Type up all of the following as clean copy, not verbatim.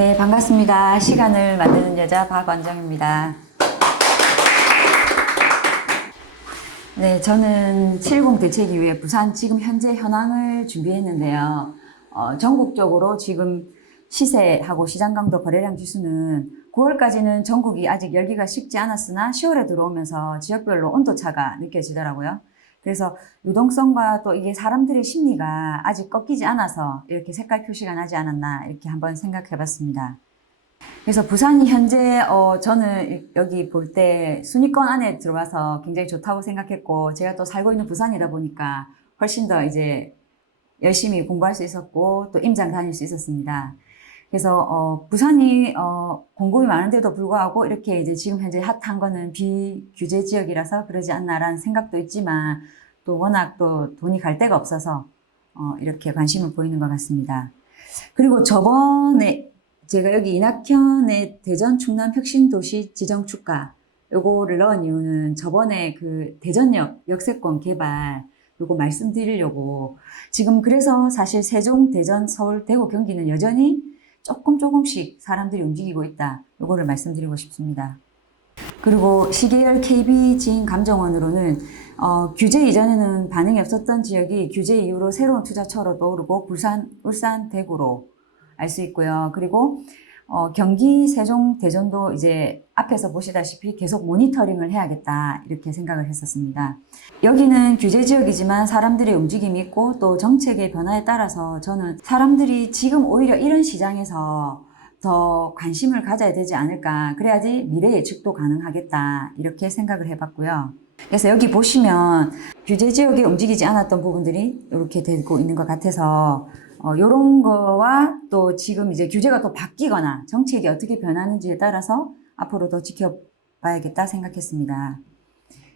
네, 반갑습니다. 시간을 만드는 여자 박완정입니다. 네, 저는 7.10 대책 이후에 부산 지금 현재 현황을 준비했는데요. 전국적으로 지금 시세하고 시장 강도 거래량 지수는 9월까지는 전국이 아직 열기가 식지 않았으나 10월에 들어오면서 지역별로 온도차가 느껴지더라고요. 그래서 유동성과 또 이게 사람들의 심리가 아직 꺾이지 않아서 이렇게 색깔 표시가 나지 않았나 이렇게 한번 생각해 봤습니다. 그래서 부산이 현재 저는 여기 볼 때 순위권 안에 들어와서 굉장히 좋다고 생각했고, 제가 또 살고 있는 부산이다 보니까 훨씬 더 이제 열심히 공부할 수 있었고 또 임장 다닐 수 있었습니다. 그래서 부산이 공급이 많은데도 불구하고 이렇게 이제 지금 현재 핫한 거는 비규제 지역이라서 그러지 않나라는 생각도 있지만, 또 워낙 또 돈이 갈 데가 없어서 이렇게 관심을 보이는 것 같습니다. 그리고 저번에 제가 여기 인학현의 대전 충남 혁신도시 지정축가 요거를 넣은 이유는 저번에 그 대전역 역세권 개발 요거 말씀드리려고, 지금 그래서 사실 세종, 대전, 서울, 대구, 경기는 여전히 조금씩 사람들이 움직이고 있다. 요거를 말씀드리고 싶습니다. 그리고 시계열 KB 지인 감정원으로는 규제 이전에는 반응이 없었던 지역이 규제 이후로 새로운 투자처로 떠오르고 부산, 울산, 대구로 알 수 있고요. 그리고 경기, 세종, 대전도 이제 앞에서 보시다시피 계속 모니터링을 해야겠다 이렇게 생각을 했었습니다. 여기는 규제 지역이지만 사람들의 움직임이 있고 또 정책의 변화에 따라서 저는 사람들이 지금 오히려 이런 시장에서 더 관심을 가져야 되지 않을까, 그래야지 미래 예측도 가능하겠다 이렇게 생각을 해봤고요. 그래서 여기 보시면 규제 지역에 움직이지 않았던 부분들이 이렇게 되고 있는 것 같아서 요런 거와 또 지금 이제 규제가 또 바뀌거나 정책이 어떻게 변하는지에 따라서 앞으로 더 지켜봐야겠다 생각했습니다.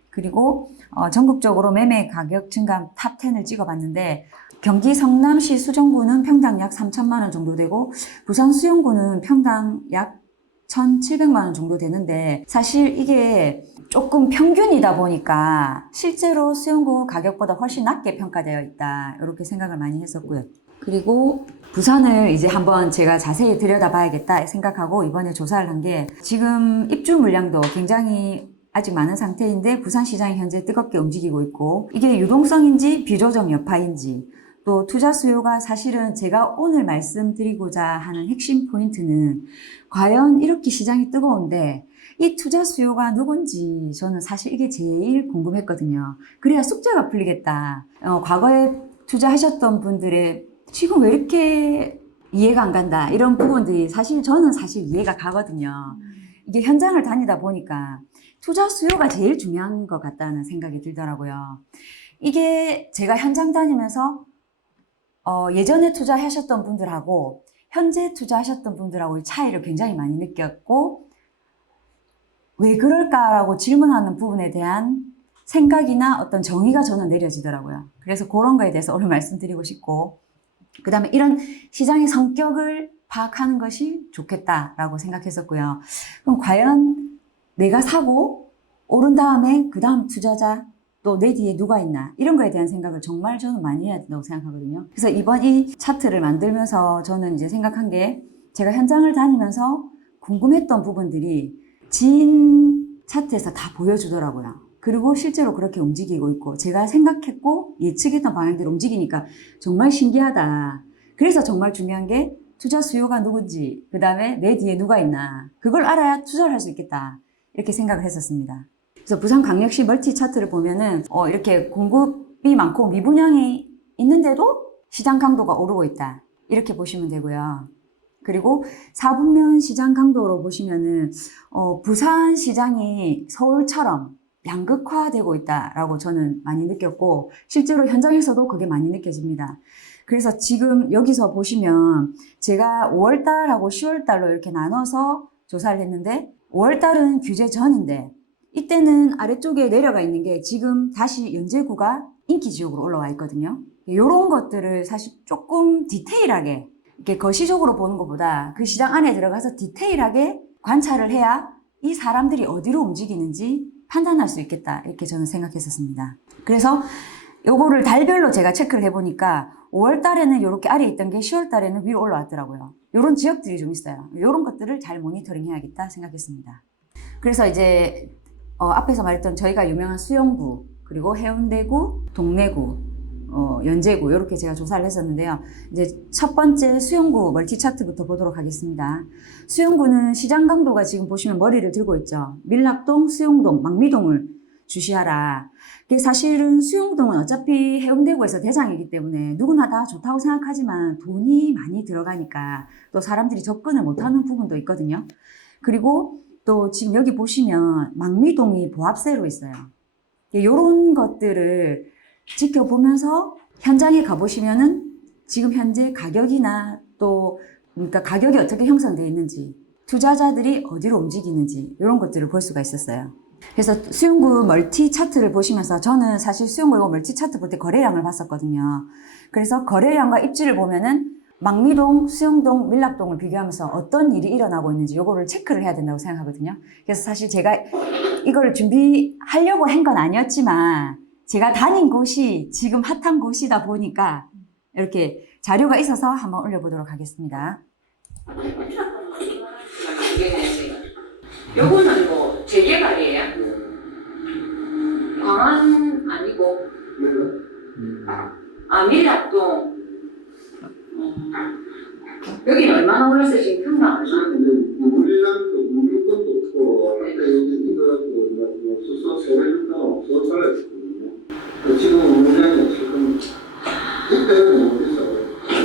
그리고 전국적으로 매매 가격 증감 탑 10을 찍어봤는데, 경기 성남시 수정구는 평당 약 3천만 원 정도 되고 부산 수영구는 평당 약 1,700만 원 정도 되는데, 사실 이게 조금 평균이다 보니까 실제로 수영구 가격보다 훨씬 낮게 평가되어 있다 이렇게 생각을 많이 했었고요. 그리고 부산을 이제 한번 제가 자세히 들여다봐야겠다 생각하고 이번에 조사를 한 게, 지금 입주 물량도 굉장히 아직 많은 상태인데 부산 시장이 현재 뜨겁게 움직이고 있고, 이게 유동성인지 비조정 여파인지, 또 투자 수요가 사실은 제가 오늘 말씀드리고자 하는 핵심 포인트는 과연 이렇게 시장이 뜨거운데 이 투자 수요가 누군지 저는 사실 이게 제일 궁금했거든요. 그래야 숙제가 풀리겠다. 과거에 투자하셨던 분들의 지금 왜 이렇게 이해가 안 간다 이런 부분들이 저는 사실 이해가 가거든요. 이게 현장을 다니다 보니까 투자 수요가 제일 중요한 것 같다는 생각이 들더라고요. 이게 제가 현장 다니면서 예전에 투자하셨던 분들하고 현재 투자하셨던 분들하고의 차이를 굉장히 많이 느꼈고, 왜 그럴까라고 질문하는 부분에 대한 생각이나 어떤 정의가 저는 내려지더라고요. 그래서 그런 거에 대해서 오늘 말씀드리고 싶고, 그 다음에 이런 시장의 성격을 파악하는 것이 좋겠다라고 생각했었고요. 그럼 과연 내가 사고 오른 다음에 그 다음 투자자 또 내 뒤에 누가 있나 이런 거에 대한 생각을 정말 저는 많이 해야 된다고 생각하거든요. 그래서 이번 이 차트를 만들면서 저는 이제 생각한 게, 제가 현장을 다니면서 궁금했던 부분들이 진 차트에서 다 보여주더라고요. 그리고 실제로 그렇게 움직이고 있고 제가 생각했고 예측했던 방향대로 움직이니까 정말 신기하다. 그래서 정말 중요한 게 투자 수요가 누군지, 그 다음에 내 뒤에 누가 있나, 그걸 알아야 투자를 할 수 있겠다 이렇게 생각을 했었습니다. 그래서 부산광역시 멀티 차트를 보면은 이렇게 공급이 많고 미분양이 있는데도 시장 강도가 오르고 있다 이렇게 보시면 되고요. 그리고 4분면 시장 강도로 보시면은 부산 시장이 서울처럼 양극화되고 있다라고 저는 많이 느꼈고, 실제로 현장에서도 그게 많이 느껴집니다. 그래서 지금 여기서 보시면 제가 5월달하고 10월달로 이렇게 나눠서 조사를 했는데, 5월달은 규제 전인데 이때는 아래쪽에 내려가 있는 게 지금 다시 연제구가 인기 지역으로 올라와 있거든요. 이런 것들을 사실 조금 디테일하게 이렇게 거시적으로 보는 것보다 그 시장 안에 들어가서 디테일하게 관찰을 해야 이 사람들이 어디로 움직이는지 판단할 수 있겠다 이렇게 저는 생각했었습니다. 그래서 요거를 달별로 제가 체크를 해보니까 5월 달에는 이렇게 아래에 있던 게 10월 달에는 위로 올라왔더라고요. 이런 지역들이 좀 있어요. 이런 것들을 잘 모니터링 해야겠다 생각했습니다. 그래서 이제 앞에서 말했던 저희가 유명한 수영구, 그리고 해운대구, 동래구, 연제구 이렇게 제가 조사를 했었는데요. 이제 첫 번째 수영구 멀티 차트부터 보도록 하겠습니다. 수영구는 시장 강도가 지금 보시면 머리를 들고 있죠. 밀락동, 수영동, 망미동을 주시하라. 이게 사실은 수영동은 어차피 해운대구에서 대장이기 때문에 누구나 다 좋다고 생각하지만 돈이 많이 들어가니까 또 사람들이 접근을 못하는 부분도 있거든요. 그리고 또 지금 여기 보시면 망미동이 보합세로 있어요. 이런 것들을 지켜보면서 현장에 가보시면은 지금 현재 가격이나 또 그러니까 가격이 어떻게 형성되어 있는지, 투자자들이 어디로 움직이는지 이런 것들을 볼 수가 있었어요. 그래서 수영구 멀티 차트를 보시면서 저는 사실 수영구 이거 멀티 차트 볼 때 거래량을 봤었거든요. 그래서 거래량과 입지를 보면은 망미동, 수영동, 밀락동을 비교하면서 어떤 일이 일어나고 있는지 요거를 체크를 해야 된다고 생각하거든요. 그래서 사실 제가 이거를 준비하려고 한 건 아니었지만 제가 다닌 곳이 지금 핫한 곳이다 보니까 이렇게 자료가 있어서 한번 올려보도록 하겠습니다. 요거는 뭐 재개발이에요? 광안 아니고 밀락동. 여기는 얼마나 올랐어요? 지금 평당 얼마? 물량도 물건도 없고 아까 여기 이거 수소 세례준다가 없어서 살았거든요. 지금 물량이 없을 겁니다. 이때는 어디서?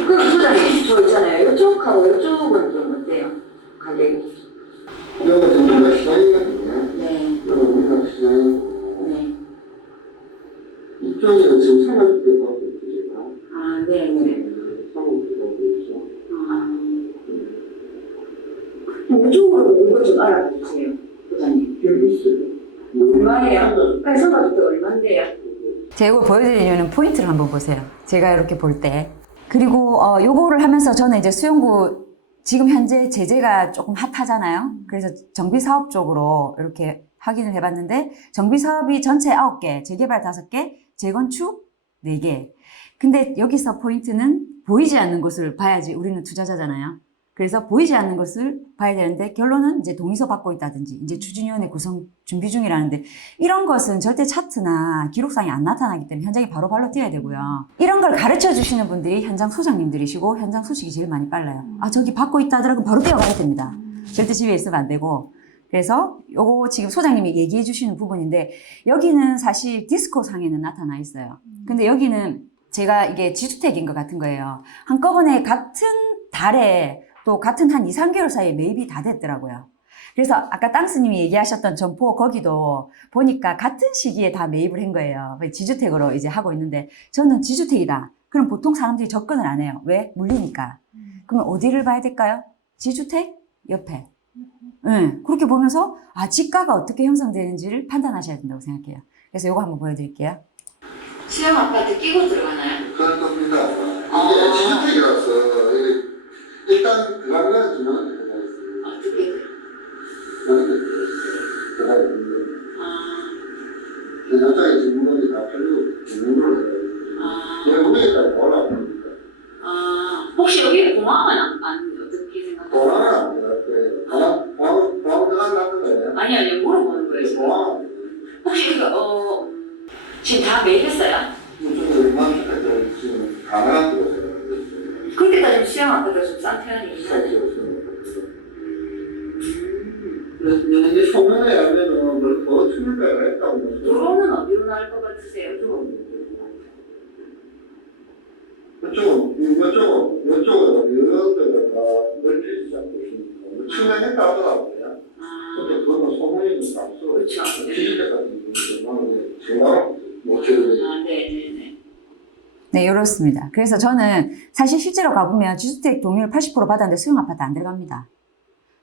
그 소장님 저 있잖아요. 이쪽하고 이쪽은 좀 어때요? 가격이? 여기가 전부가 시장이거든요. 네. 여기가 우리가 시장이고 네. 이쪽에는 지금 상업대 가고 있죠 제가. 아, 네. 상업대 가고 있죠. 이쪽으로 물건 좀 알아주세요, 소장님. 여기 있어요. 얼마예요? 해서가 그때 얼마인데요? 제가 이걸 보여드리려면 포인트를 한번 보세요. 제가 이렇게 볼 때. 그리고 요거를 하면서 저는 이제 수영구 지금 현재 제재가 조금 핫하잖아요. 그래서 정비사업 쪽으로 이렇게 확인을 해봤는데 정비사업이 전체 9개, 재개발 5개, 재건축 4개. 근데 여기서 포인트는 보이지 않는 것을 봐야지 우리는 투자자잖아요. 그래서 보이지 않는 것을 봐야 되는데 결론은 이제 동의서 받고 있다든지 이제 추진위원회 구성 준비 중이라는데 이런 것은 절대 차트나 기록상에 안 나타나기 때문에 현장에 바로 뛰어야 되고요. 이런 걸 가르쳐 주시는 분들이 현장 소장님들이시고 현장 소식이 제일 많이 빨라요. 아 저기 받고 있다 하더라도 바로 뛰어가야 됩니다. 절대 집에 있으면 안 되고. 그래서 요거 지금 소장님이 얘기해 주시는 부분인데 여기는 사실 디스코 상에는 나타나 있어요. 근데 여기는 제가 이게 지주택인 것 같은 거예요. 한꺼번에 같은 달에 또 같은 한 2, 3개월 사이에 매입이 다 됐더라고요. 그래서 아까 땅스님이 얘기하셨던 점포 거기도 보니까 같은 시기에 다 매입을 한 거예요. 지주택으로 이제 하고 있는데 저는 지주택이다. 그럼 보통 사람들이 접근을 안 해요. 왜? 물리니까. 그럼 어디를 봐야 될까요? 지주택 옆에. 네, 그렇게 보면서 지가가 어떻게 형성되는지를 판단하셔야 된다고 생각해요. 그래서 이거 한번 보여드릴게요. 시험 아파트 끼고 들어가나요? 그럴 겁니다. 이게 지주택이라서 일단 그거는 중요한 게 하나 있어요. 어떻게? 여기 들어가 있는데 현장에 지금 물건이 다 팔리고 있는 걸로 외국에까지 올라옵니다. 혹시 여기 공항은 안 어떻게 생각하세요? 공항은 안 들어갈 거예요. 공항 들어간다는 거예요? 아니요, 물어보는 거예요. 지금. 공항은 혹시 지금 다 매입했어요? 요즘 얼마나 지금 가능한 거예요. 그렇게 따지면 시장 아파트가 좀 싼 편이죠. 이제 소문에 하면은 더 충격을 했다고. 도로는 어디로 나올 것 같으세요? 이쪽은 여러 데가 다 넓혀지지 않고 있습니다. 측면했다 하더라고요. 근데 그거는 소문이 좀 없어. 그렇죠. 지주택 같은 경우는 정말 못 채우는. 네네네. 네, 이렇습니다. 그래서 저는 사실 실제로 가보면 지주택 동의를 80% 받았는데 수용 아파트 안 들어갑니다.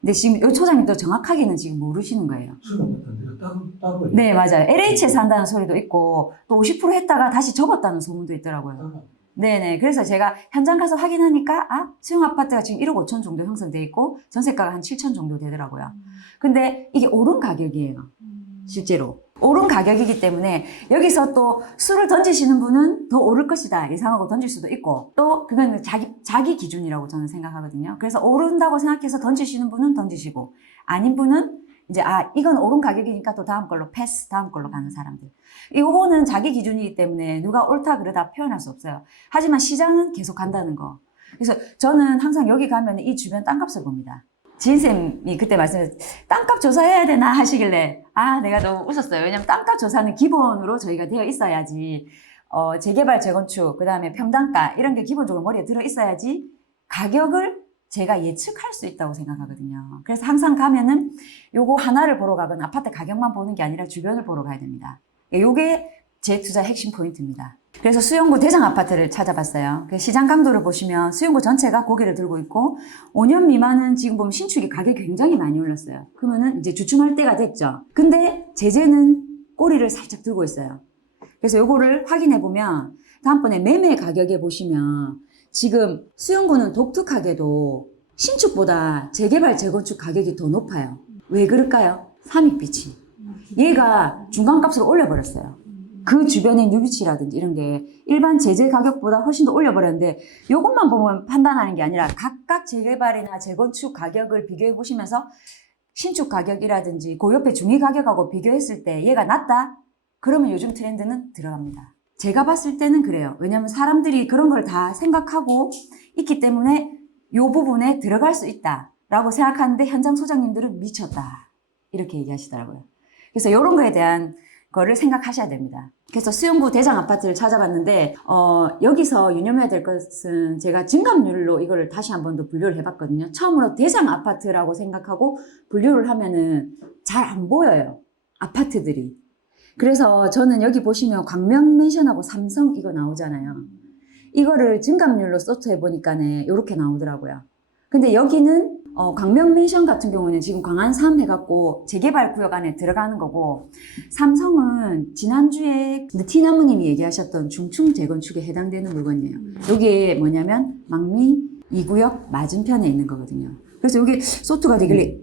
근데 지금 요 초장님도 정확하게는 지금 모르시는 거예요. 수용 아파트 따로. 네, 맞아요. LH에서 한다는 소리도 있고 또 50% 했다가 다시 접었다는 소문도 있더라고요. 네네. 그래서 제가 현장 가서 확인하니까 수용 아파트가 지금 1억 5천 정도 형성돼 있고 전세가가 한 7천 정도 되더라고요. 근데 이게 오른 가격이에요. 실제로. 오른 가격이기 때문에 여기서 또 수를 던지시는 분은 더 오를 것이다 예상하고 던질 수도 있고 또 그건 자기 기준이라고 저는 생각하거든요. 그래서 오른다고 생각해서 던지시는 분은 던지시고 아닌 분은 이제 이건 오른 가격이니까 또 다음 걸로 패스 다음 걸로 가는 사람들. 이거는 자기 기준이기 때문에 누가 옳다 그러다 표현할 수 없어요. 하지만 시장은 계속 간다는 거. 그래서 저는 항상 여기 가면 이 주변 땅값을 봅니다. 지인쌤이 그때 말씀하셨 땅값 조사해야 되나 하시길래 내가 너무 웃었어요. 왜냐면 땅값 조사는 기본으로 저희가 되어 있어야지 재개발 재건축 그다음에 평당가 이런 게 기본적으로 머리에 들어 있어야지 가격을 제가 예측할 수 있다고 생각하거든요. 그래서 항상 가면은 요거 하나를 보러 가거나 아파트 가격만 보는 게 아니라 주변을 보러 가야 됩니다. 요게 제 투자 핵심 포인트입니다. 그래서 수용구 대장 아파트를 찾아봤어요. 시장 강도를 보시면 수용구 전체가 고개를 들고 있고 5년 미만은 지금 보면 신축이 가격이 굉장히 많이 올랐어요. 그러면은 이제 주춤할 때가 됐죠. 근데 제재는 꼬리를 살짝 들고 있어요. 그래서 요거를 확인해 보면 다음번에 매매 가격에 보시면 지금 수용구는 독특하게도 신축보다 재개발 재건축 가격이 더 높아요. 왜 그럴까요? 삼익빛이. 얘가 중간값으로 올려버렸어요. 그 주변의 뉴비치라든지 이런 게 일반 제재 가격보다 훨씬 더 올려버렸는데 이것만 보면 판단하는 게 아니라 각각 재개발이나 재건축 가격을 비교해 보시면서 신축 가격이라든지 그 옆에 중위 가격하고 비교했을 때 얘가 낮다? 그러면 요즘 트렌드는 들어갑니다. 제가 봤을 때는 그래요. 왜냐하면 사람들이 그런 걸 다 생각하고 있기 때문에 이 부분에 들어갈 수 있다라고 생각하는데 현장 소장님들은 미쳤다 이렇게 얘기하시더라고요. 그래서 이런 거에 대한 거를 생각하셔야 됩니다. 그래서 수용구 대장 아파트를 찾아봤는데 여기서 유념해야 될 것은 제가 증감률로 이거를 다시 한 번 더 분류를 해봤거든요. 처음으로 대장 아파트라고 생각하고 분류를 하면은 잘 안 보여요. 아파트들이. 그래서 저는 여기 보시면 광명맨션하고 삼성 이거 나오잖아요. 이거를 증감률로 소트해 보니까는 이렇게 나오더라고요. 근데 여기는 광명맨션 같은 경우는 지금 광안 3 해갖고 재개발 구역 안에 들어가는 거고 삼성은 지난주에 티나무님이 얘기하셨던 중층 재건축에 해당되는 물건이에요. 여기에 뭐냐면 망미 2구역 맞은편에 있는 거거든요. 그래서 여기 소트가 되길래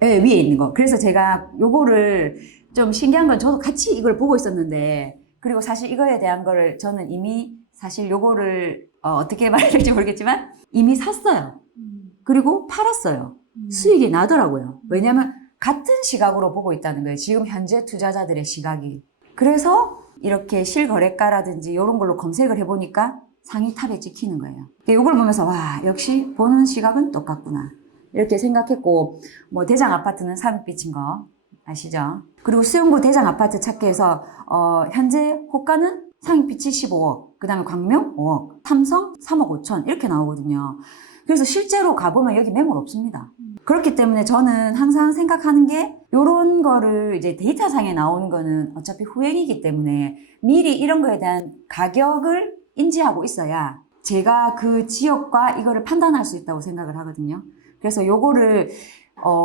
네, 위에 있는 거. 그래서 제가 요거를 좀 신기한 건 저도 같이 이걸 보고 있었는데 그리고 사실 이거에 대한 거를 저는 이미 사실 요거를 어떻게 말해야 될지 모르겠지만 이미 샀어요. 그리고 팔았어요. 수익이 나더라고요. 왜냐면 같은 시각으로 보고 있다는 거예요. 지금 현재 투자자들의 시각이. 그래서 이렇게 실거래가라든지 이런 걸로 검색을 해보니까 상위 탑에 찍히는 거예요. 이걸 보면서 와 역시 보는 시각은 똑같구나 이렇게 생각했고 뭐 대장 아파트는 삼익빛인 거 아시죠? 그리고 수용구 대장 아파트 찾기 해서 현재 호가는 상익빛이 15억, 그 다음에 광명 5억, 삼성 3억 5천 이렇게 나오거든요. 그래서 실제로 가보면 여기 매물 없습니다. 그렇기 때문에 저는 항상 생각하는 게 요런 거를 이제 데이터상에 나오는 거는 어차피 후행이기 때문에 미리 이런 거에 대한 가격을 인지하고 있어야 제가 그 지역과 이거를 판단할 수 있다고 생각을 하거든요. 그래서 요거를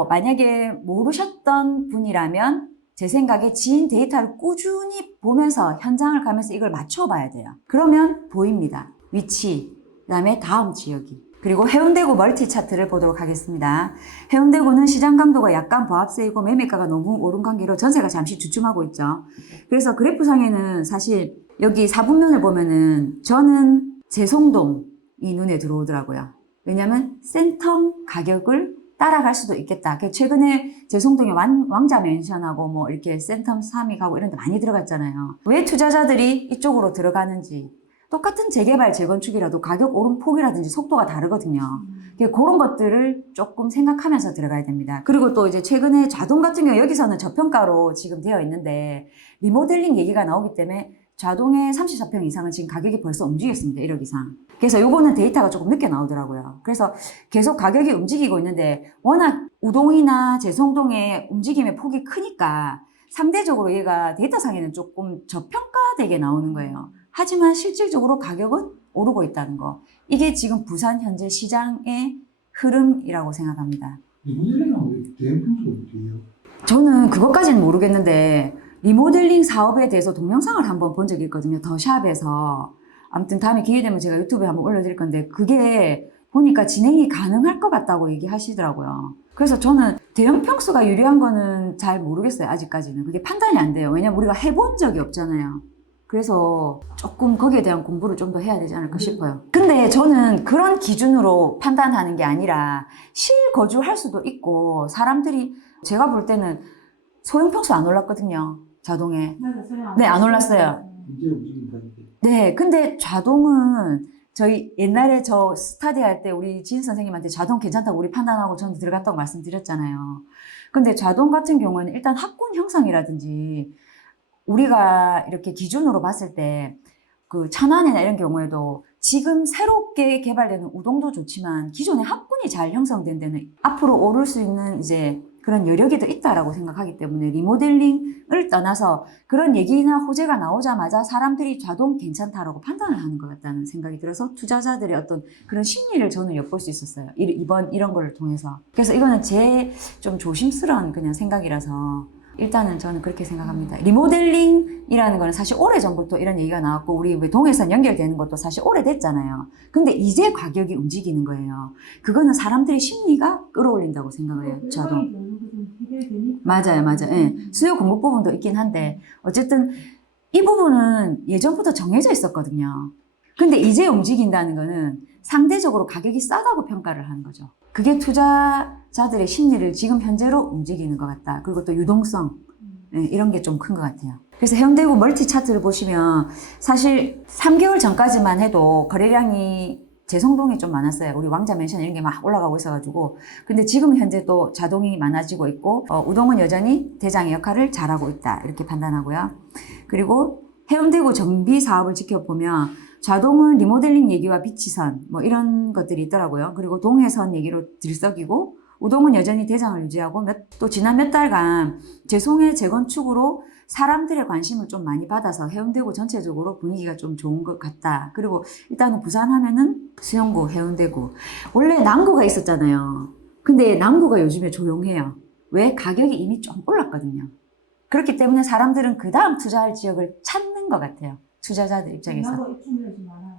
만약에 모르셨던 분이라면 제 생각에 지인 데이터를 꾸준히 보면서 현장을 가면서 이걸 맞춰봐야 돼요. 그러면 보입니다. 위치, 그 다음에 다음 지역이. 그리고 해운대구 멀티 차트를 보도록 하겠습니다. 해운대구는 시장 강도가 약간 보합세이고 매매가가 너무 오른 관계로 전세가 잠시 주춤하고 있죠. 그래서 그래프상에는 사실 여기 4분면을 보면은 저는 재송동이 눈에 들어오더라고요. 왜냐면 센텀 가격을 따라갈 수도 있겠다. 최근에 재송동에 왕자 맨션하고 뭐 이렇게 센텀 3위 가고 이런 데 많이 들어갔잖아요. 왜 투자자들이 이쪽으로 들어가는지. 똑같은 재개발, 재건축이라도 가격 오른 폭이라든지 속도가 다르거든요. 그런 것들을 조금 생각하면서 들어가야 됩니다. 그리고 또 이제 최근에 좌동 같은 경우 여기서는 저평가로 지금 되어 있는데 리모델링 얘기가 나오기 때문에 좌동의 34평 이상은 지금 가격이 벌써 움직였습니다. 1억 이상. 그래서 요거는 데이터가 조금 늦게 나오더라고요. 그래서 계속 가격이 움직이고 있는데 워낙 우동이나 재송동의 움직임의 폭이 크니까 상대적으로 얘가 데이터상에는 조금 저평가되게 나오는 거예요. 하지만 실질적으로 가격은 오르고 있다는 거. 이게 지금 부산 현재 시장의 흐름이라고 생각합니다. 리모델링하고 왜 대형 평수가 어디예요? 저는 그것까지는 모르겠는데 리모델링 사업에 대해서 동영상을 한번 본 적이 있거든요. 더샵에서. 아무튼 다음에 기회 되면 제가 유튜브에 한번 올려드릴 건데 그게 보니까 진행이 가능할 것 같다고 얘기하시더라고요. 그래서 저는 대형 평수가 유리한 거는 잘 모르겠어요. 아직까지는. 그게 판단이 안 돼요. 왜냐면 우리가 해본 적이 없잖아요. 그래서 조금 거기에 대한 공부를 좀 더 해야 되지 않을까 싶어요. 근데 저는 그런 기준으로 판단하는 게 아니라 실거주할 수도 있고 사람들이 제가 볼 때는 소형 평수 안 올랐거든요. 자동에. 네, 안 올랐어요. 이제 움직인다는데. 네, 근데 자동은 저희 옛날에 저 스타디 할 때 우리 지인 선생님한테 자동 괜찮다고 우리 판단하고 저는 들어갔다고 말씀드렸잖아요. 근데 자동 같은 경우는 일단 학군 형성이라든지 우리가 이렇게 기준으로 봤을 때 그 천안이나 이런 경우에도 지금 새롭게 개발되는 우동도 좋지만 기존에 학군이 잘 형성된 데는 앞으로 오를 수 있는 이제 그런 여력이 더 있다라고 생각하기 때문에 리모델링을 떠나서 그런 얘기나 호재가 나오자마자 사람들이 자동 괜찮다라고 판단을 하는 것 같다는 생각이 들어서 투자자들의 어떤 그런 심리를 저는 엿볼 수 있었어요. 이번 이런 걸 통해서. 그래서 이거는 제 좀 조심스러운 그냥 생각이라서 일단은 저는 그렇게 생각합니다. 리모델링이라는 거는 사실 오래전부터 이런 얘기가 나왔고 우리 동해선 연결되는 것도 사실 오래됐잖아요. 근데 이제 가격이 움직이는 거예요. 그거는 사람들의 심리가 끌어올린다고 생각을 해요. 자동. 맞아요, 맞아요. 예. 수요 공급 부분도 있긴 한데 어쨌든 이 부분은 예전부터 정해져 있었거든요. 근데 이제 움직인다는 거는 상대적으로 가격이 싸다고 평가를 하는 거죠. 그게 투자자들의 심리를 지금 현재로 움직이는 것 같다. 그리고 또 유동성 이런 게 좀 큰 것 같아요. 그래서 해운대구 멀티 차트를 보시면 사실 3개월 전까지만 해도 거래량이 재성동이 좀 많았어요. 우리 왕자 맨션 이런 게 막 올라가고 있어가지고. 근데 지금 현재 또 자동이 많아지고 있고 우동은 여전히 대장의 역할을 잘하고 있다. 이렇게 판단하고요. 그리고 해운대구 정비 사업을 지켜보면 자동은 리모델링 얘기와 비치선 뭐 이런 것들이 있더라고요. 그리고 동해선 얘기로 들썩이고 우동은 여전히 대장을 유지하고 또 지난 몇 달간 재송해 재건축으로 사람들의 관심을 좀 많이 받아서 해운대구 전체적으로 분위기가 좀 좋은 것 같다. 그리고 일단은 부산 하면은 수영구, 해운대구. 원래 남구가 있었잖아요. 근데 남구가 요즘에 조용해요. 왜? 가격이 이미 좀 올랐거든요. 그렇기 때문에 사람들은 그 다음 투자할 지역을 찾는 것 같아요. 투자자들 입장에서.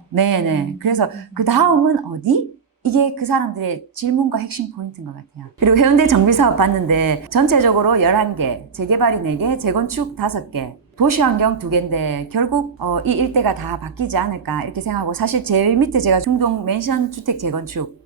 네네. 그래서 그 다음은 어디? 이게 그 사람들의 질문과 핵심 포인트인 것 같아요. 그리고 해운대 정비사업 봤는데 전체적으로 11개, 재개발이 4개, 재건축 5개, 도시환경 2개인데 결국 이 일대가 다 바뀌지 않을까 이렇게 생각하고 사실 제일 밑에 제가 중동 맨션 주택 재건축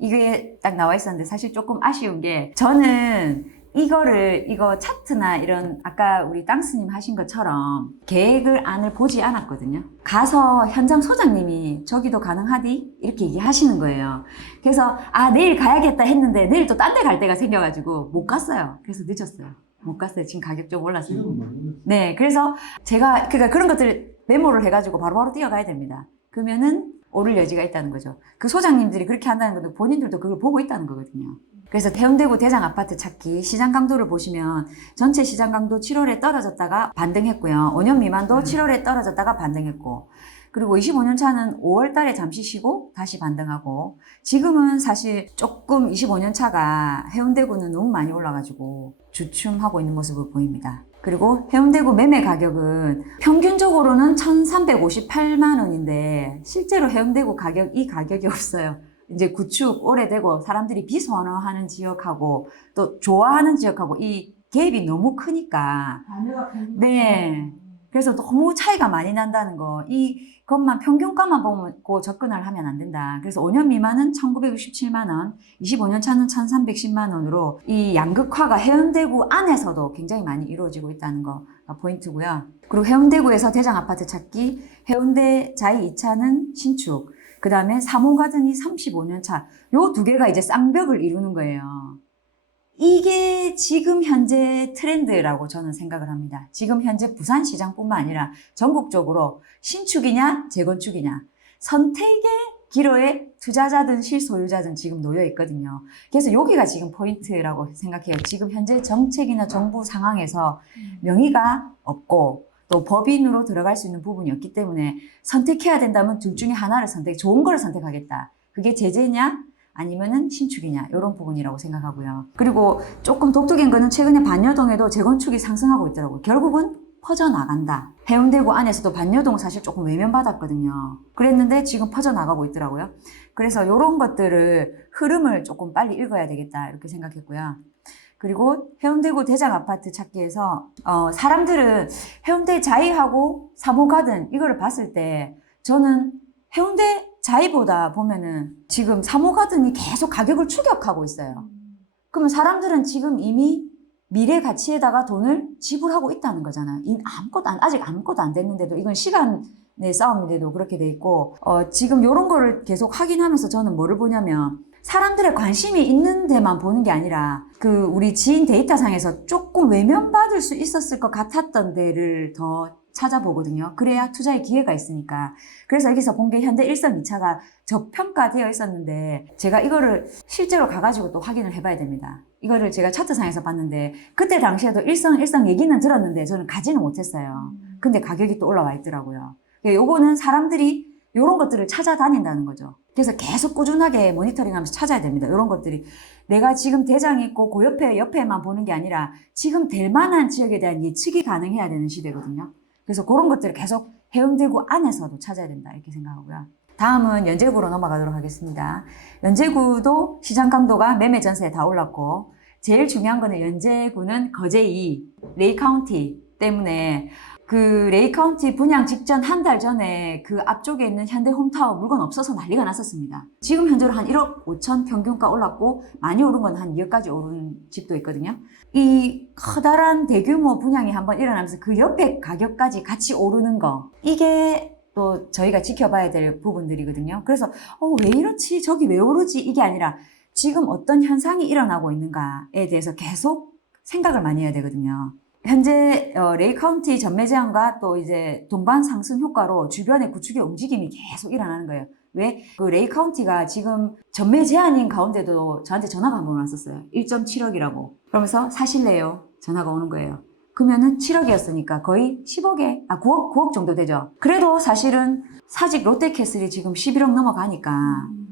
이게 딱 나와 있었는데 사실 조금 아쉬운 게 저는 이거 차트나 이런 아까 우리 땅스님 하신 것처럼 계획안을 보지 않았거든요. 가서 현장 소장님이 저기도 가능하디? 이렇게 얘기하시는 거예요. 그래서 내일 가야겠다 했는데 내일 또 딴 데 갈 데가 생겨가지고 못 갔어요. 그래서 늦었어요. 못 갔어요. 지금 가격 좀 올랐어요. 지금은 많이 올랐어요. 네, 그래서 제가 그러니까 그런 것들 메모를 해가지고 바로바로 뛰어가야 됩니다. 그러면은 오를 여지가 있다는 거죠. 그 소장님들이 그렇게 한다는 것도 본인들도 그걸 보고 있다는 거거든요. 그래서 해운대구 대장 아파트 찾기 시장 강도를 보시면 전체 시장 강도 7월에 떨어졌다가 반등했고요. 5년 미만도 7월에 떨어졌다가 반등했고 그리고 25년 차는 5월 달에 잠시 쉬고 다시 반등하고 지금은 사실 조금 25년 차가 해운대구는 너무 많이 올라가지고 주춤하고 있는 모습을 보입니다. 그리고 해운대구 매매 가격은 평균적으로는 1,358만 원인데 실제로 해운대구 이 가격이 없어요. 이제 구축 오래되고 사람들이 비선호하는 지역하고 또 좋아하는 지역하고 이 갭이 너무 크니까 네. 그래서 너무 차이가 많이 난다는 거. 이것만 평균가만 보고 접근을 하면 안 된다. 그래서 5년 미만은 1,967만 원, 25년 차는 1,310만 원으로 이 양극화가 해운대구 안에서도 굉장히 많이 이루어지고 있다는 거가 포인트고요. 그리고 해운대구에서 대장 아파트 찾기, 해운대 자이 2차는 신축, 그 다음에 3호 가든이 35년 차. 요 두 개가 이제 쌍벽을 이루는 거예요. 이게 지금 현재 트렌드라고 저는 생각을 합니다. 지금 현재 부산 시장뿐만 아니라 전국적으로 신축이냐 재건축이냐 선택의 기로에 투자자든 실소유자든 지금 놓여 있거든요. 그래서 여기가 지금 포인트라고 생각해요. 지금 현재 정책이나 정부 상황에서 명의가 없고 또 법인으로 들어갈 수 있는 부분이 없기 때문에 선택해야 된다면 둘 중에 하나를 좋은 걸 선택하겠다. 그게 제재냐? 아니면은 신축이냐 이런 부분이라고 생각하고요. 그리고 조금 독특한 거는 최근에 반여동에도 재건축이 상승하고 있더라고요. 결국은 퍼져나간다. 해운대구 안에서도 반려동 사실 조금 외면받았거든요. 그랬는데 지금 퍼져나가고 있더라고요. 그래서 이런 것들을 흐름을 조금 빨리 읽어야 되겠다 이렇게 생각했고요. 그리고 해운대구 대장 아파트 찾기에서 사람들은 해운대 자이하고 3호 가든 이거를 봤을 때 저는 해운대 자이보다 보면은 지금 3호 가든이 계속 가격을 추격하고 있어요. 그러면 사람들은 지금 이미 미래 가치에다가 돈을 지불하고 있다는 거잖아요. 아직 아무것도 안 됐는데도 이건 시간의 싸움인데도 그렇게 돼 있고 지금 이런 거를 계속 확인하면서 저는 뭐를 보냐면 사람들의 관심이 있는 데만 보는 게 아니라 그 우리 지인 데이터상에서 조금 외면받을 수 있었을 것 같았던 데를 더 찾아보거든요. 그래야 투자의 기회가 있으니까. 그래서 여기서 본 게 현대 1선 2차가 저평가되어 있었는데 제가 이거를 실제로 가가지고 또 확인을 해봐야 됩니다. 이거를 제가 차트상에서 봤는데 그때 당시에도 1선 얘기는 들었는데 저는 가지는 못했어요. 근데 가격이 또 올라와 있더라고요. 요거는 사람들이 이런 것들을 찾아다닌다는 거죠. 그래서 계속 꾸준하게 모니터링하면서 찾아야 됩니다. 이런 것들이 내가 지금 대장이 있고 그 옆에만 보는 게 아니라 지금 될 만한 지역에 대한 예측이 가능해야 되는 시대거든요. 그래서 그런 것들을 계속 해운대구 안에서도 찾아야 된다 이렇게 생각하고요. 다음은 연제구로 넘어가도록 하겠습니다. 연제구도 시장 강도가 매매 전세에 다 올랐고 제일 중요한 거는 연제구는 거제2 레이 카운티 때문에 그 레이 카운티 분양 직전 한 달 전에 그 앞쪽에 있는 현대 홈타워 물건 없어서 난리가 났었습니다. 지금 현재로 한 1억 5천 평균가 올랐고 많이 오른 건 한 2억까지 오른 집도 있거든요. 이 커다란 대규모 분양이 한번 일어나면서 그 옆에 가격까지 같이 오르는 거 이게 또 저희가 지켜봐야 될 부분들이거든요. 그래서 왜 이렇지? 저기 왜 오르지? 이게 아니라 지금 어떤 현상이 일어나고 있는가에 대해서 계속 생각을 많이 해야 되거든요. 현재 레이 카운티 전매 제한과 또 이제 동반 상승 효과로 주변의 구축의 움직임이 계속 일어나는 거예요. 왜? 그 레이 카운티가 지금 전매 제한인 가운데도 저한테 전화가 한 번 왔었어요. 1.7억이라고. 그러면서 사실래요? 전화가 오는 거예요. 그러면은 7억이었으니까 거의 10억에 9억 정도 되죠. 그래도 사실은 사직 롯데캐슬이 지금 11억 넘어가니까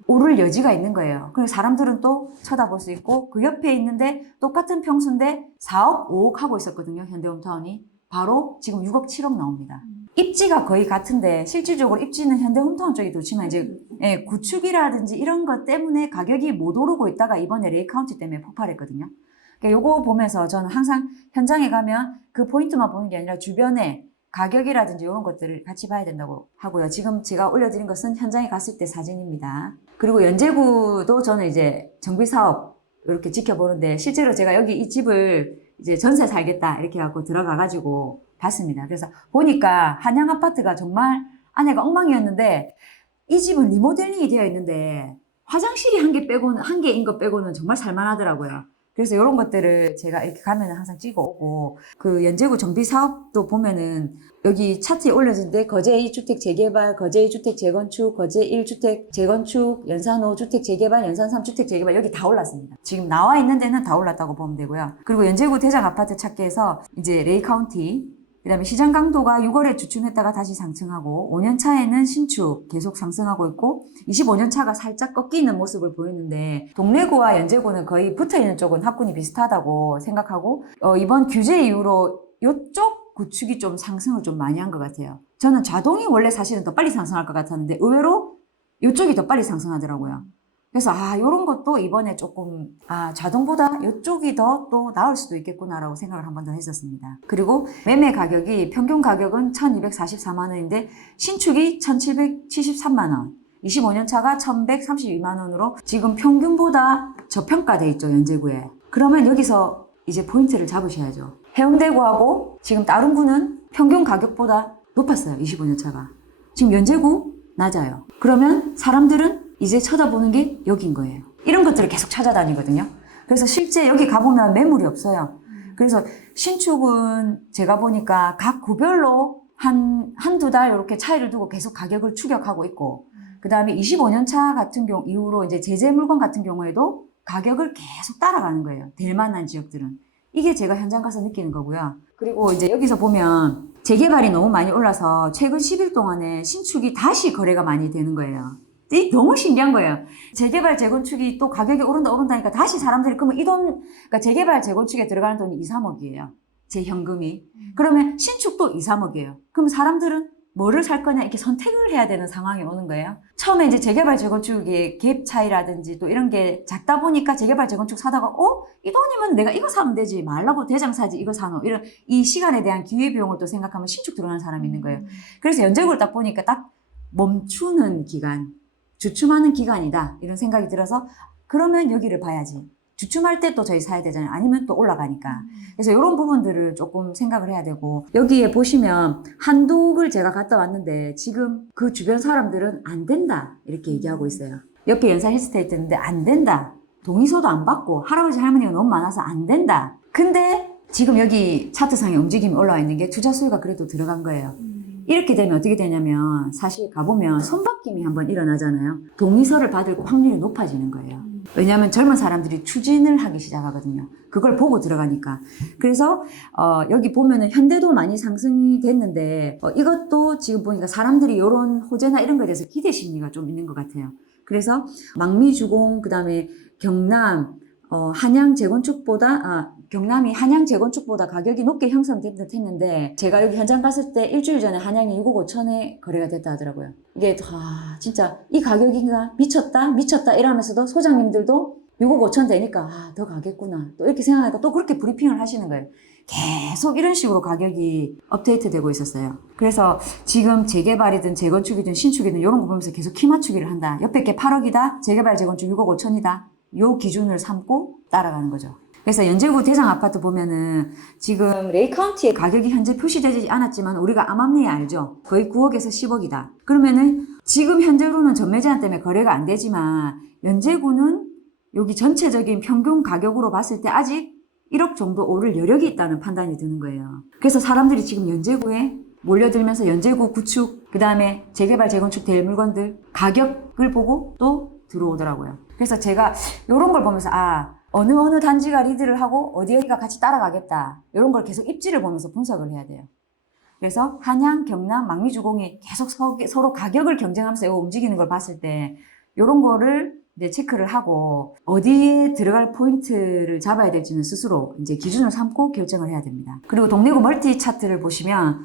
오를 여지가 있는 거예요. 그래서 사람들은 또 쳐다볼 수 있고 그 옆에 있는데 똑같은 평수인데 4억, 5억 하고 있었거든요. 현대홈타운이. 바로 지금 6억, 7억 나옵니다. 입지가 거의 같은데 실질적으로 입지는 현대홈타운 쪽이 좋지만 이제 구축이라든지 이런 것 때문에 가격이 못 오르고 있다가 이번에 레이 카운티 때문에 폭발했거든요. 그러니까 요거 보면서 저는 항상 현장에 가면 그 포인트만 보는 게 아니라 주변에 가격이라든지 이런 것들을 같이 봐야 된다고 하고요. 지금 제가 올려드린 것은 현장에 갔을 때 사진입니다. 그리고 연제구도 저는 이제 정비사업 이렇게 지켜보는데 실제로 제가 여기 이 집을 이제 전세 살겠다 이렇게 갖고 들어가가지고 봤습니다. 그래서 보니까 한양 아파트가 정말 안에가 엉망이었는데 이 집은 리모델링이 되어 있는데 화장실이 한 개인 거 빼고는 정말 살만하더라고요. 그래서 이런 것들을 제가 이렇게 가면은 항상 찍어 오고, 그 연제구 정비 사업도 보면은 여기 차트에 올려진데 거제2 주택 재개발, 거제2 주택 재건축, 거제1 주택 재건축, 연산5 주택 재개발, 연산3 주택 재개발 여기 다 올랐습니다. 지금 나와 있는 데는 다 올랐다고 보면 되고요. 그리고 연제구 대장 아파트 찾기에서 이제 레이 카운티, 그 다음에 시장 강도가 6월에 주춤했다가 다시 상승하고 5년 차에는 신축 계속 상승하고 있고 25년 차가 살짝 꺾이는 모습을 보이는데 동래구와 연제구는 거의 붙어있는 쪽은 합군이 비슷하다고 생각하고 이번 규제 이후로 이쪽 구축이 좀 상승을 좀 많이 한 것 같아요. 저는 자동이 원래 사실은 더 빨리 상승할 것 같았는데 의외로 이쪽이 더 빨리 상승하더라고요. 그래서 이런 것도 이번에 조금 자동보다 이쪽이 더 또 나을 수도 있겠구나라고 생각을 한 번 더 했었습니다. 그리고 매매 가격이 평균 가격은 1,244만 원인데 신축이 1,773만 원, 25년 차가 1,132만 원으로 지금 평균보다 저평가돼 있죠, 연제구에. 그러면 여기서 이제 포인트를 잡으셔야죠. 해운대구하고 지금 다른 구는 평균 가격보다 높았어요, 25년 차가. 지금 연제구 낮아요. 그러면 사람들은 이제 쳐다보는 게 여긴 거예요. 이런 것들을 계속 찾아다니거든요. 그래서 실제 여기 가보면 매물이 없어요. 그래서 신축은 제가 보니까 각 구별로 한두 달 이렇게 차이를 두고 계속 가격을 추격하고 있고, 그 다음에 25년 차 같은 경우 이후로 이제 제재 물건 같은 경우에도 가격을 계속 따라가는 거예요. 될 만한 지역들은. 이게 제가 현장 가서 느끼는 거고요. 그리고 이제 여기서 보면 재개발이 너무 많이 올라서 최근 10일 동안에 신축이 다시 거래가 많이 되는 거예요. 너무 신기한 거예요. 재개발, 재건축이 또 가격이 오른다니까 다시 사람들이 그러면 그러니까 재개발, 재건축에 들어가는 돈이 2, 3억이에요. 제 현금이. 그러면 신축도 2, 3억이에요. 그럼 사람들은 뭐를 살 거냐 이렇게 선택을 해야 되는 상황이 오는 거예요. 처음에 이제 재개발 재건축의 갭 차이라든지 또 이런 게 작다 보니까 재개발 재건축 사다가 이 돈이면 내가 이거 사면 되지 말라고 대장 사지 이거 사노 이런 이 시간에 대한 기회비용을 또 생각하면 신축 들어가는 사람이 있는 거예요. 그래서 연재고를 딱 보니까 딱 멈추는 기간, 주춤하는 기간이다 이런 생각이 들어서 그러면 여기를 봐야지. 주춤할 때 또 저희 사야 되잖아요. 아니면 또 올라가니까. 그래서 이런 부분들을 조금 생각을 해야 되고 여기에 보시면 한독을 제가 갔다 왔는데 지금 그 주변 사람들은 안 된다 이렇게 얘기하고 있어요. 옆에 연산 힐스테이트 있는데 안 된다. 동의서도 안 받고 할아버지 할머니가 너무 많아서 안 된다. 근데 지금 여기 차트상에 움직임이 올라와 있는 게 투자 수요가 그래도 들어간 거예요. 이렇게 되면 어떻게 되냐면 사실 가보면 손바뀜이 한번 일어나잖아요. 동의서를 받을 확률이 높아지는 거예요. 왜냐하면 젊은 사람들이 추진을 하기 시작하거든요. 그걸 보고 들어가니까. 그래서 여기 보면은 현대도 많이 상승이 됐는데 이것도 지금 보니까 사람들이 이런 호재나 이런 거에 대해서 기대 심리가 좀 있는 것 같아요. 그래서 망미주공 그다음에 경남 한양 재건축보다 경남이 한양 재건축보다 가격이 높게 형성된 듯 했는데 제가 여기 현장 갔을 때 일주일 전에 한양이 6억 5천에 거래가 됐다 하더라고요. 이게 진짜 이 가격인가 미쳤다 이러면서도 소장님들도 6억 5천 되니까 더 가겠구나 또 이렇게 생각하니까 또 그렇게 브리핑을 하시는 거예요. 계속 이런 식으로 가격이 업데이트 되고 있었어요. 그래서 지금 재개발이든 재건축이든 신축이든 이런 거 보면서 계속 키 맞추기를 한다. 옆에 게 8억이다. 재개발 재건축 6억 5천이다. 요 기준을 삼고 따라가는 거죠. 그래서 연제구 대장 아파트 보면은 지금 레이카운티의 가격이 현재 표시되지 않았지만 우리가 암암리에 알죠. 거의 9억에서 10억이다. 그러면은 지금 현재로는 전매 제한 때문에 거래가 안 되지만 연제구는 여기 전체적인 평균 가격으로 봤을 때 아직 1억 정도 오를 여력이 있다는 판단이 드는 거예요. 그래서 사람들이 지금 연제구에 몰려들면서 연제구 구축, 그 다음에 재개발 재건축 될 물건들 가격을 보고 또 들어오더라고요. 그래서 제가 이런 걸 보면서 어느 단지가 리드를 하고 어디가 같이 따라가겠다. 이런 걸 계속 입지를 보면서 분석을 해야 돼요. 그래서 한양, 경남, 망미주공이 계속 서로 가격을 경쟁하면서 움직이는 걸 봤을 때 이런 거를 이제 체크를 하고 어디에 들어갈 포인트를 잡아야 될지는 스스로 이제 기준을 삼고 결정을 해야 됩니다. 그리고 동래구 멀티 차트를 보시면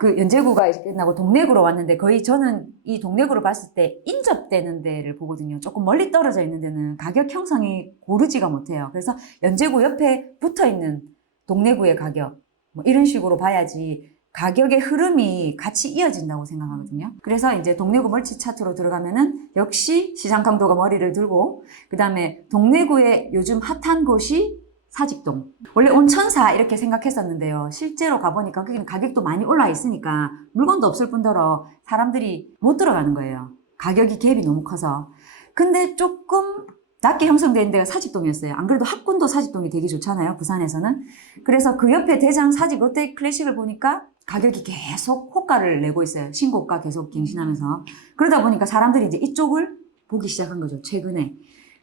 그 연제구가 끝나고 동래구로 왔는데 거의 저는 이 동래구를 봤을 때 인접되는 데를 보거든요. 조금 멀리 떨어져 있는 데는 가격 형성이 고르지가 못해요. 그래서 연제구 옆에 붙어 있는 동래구의 가격 뭐 이런 식으로 봐야지 가격의 흐름이 같이 이어진다고 생각하거든요. 그래서 이제 동래구 멀티 차트로 들어가면은 역시 시장 강도가 머리를 들고 그 다음에 동래구의 요즘 핫한 곳이 사직동. 원래 온천사 이렇게 생각했었는데요. 실제로 가보니까 거기는 가격도 많이 올라 있으니까 물건도 없을 뿐더러 사람들이 못 들어가는 거예요. 가격이 갭이 너무 커서. 근데 조금 낮게 형성된 데가 사직동이었어요. 안 그래도 합군도 사직동이 되게 좋잖아요. 부산에서는. 그래서 그 옆에 대장 사직 롯데 클래식을 보니까 가격이 계속 호가를 내고 있어요. 신고가 계속 갱신하면서. 그러다 보니까 사람들이 이제 이쪽을 보기 시작한 거죠. 최근에.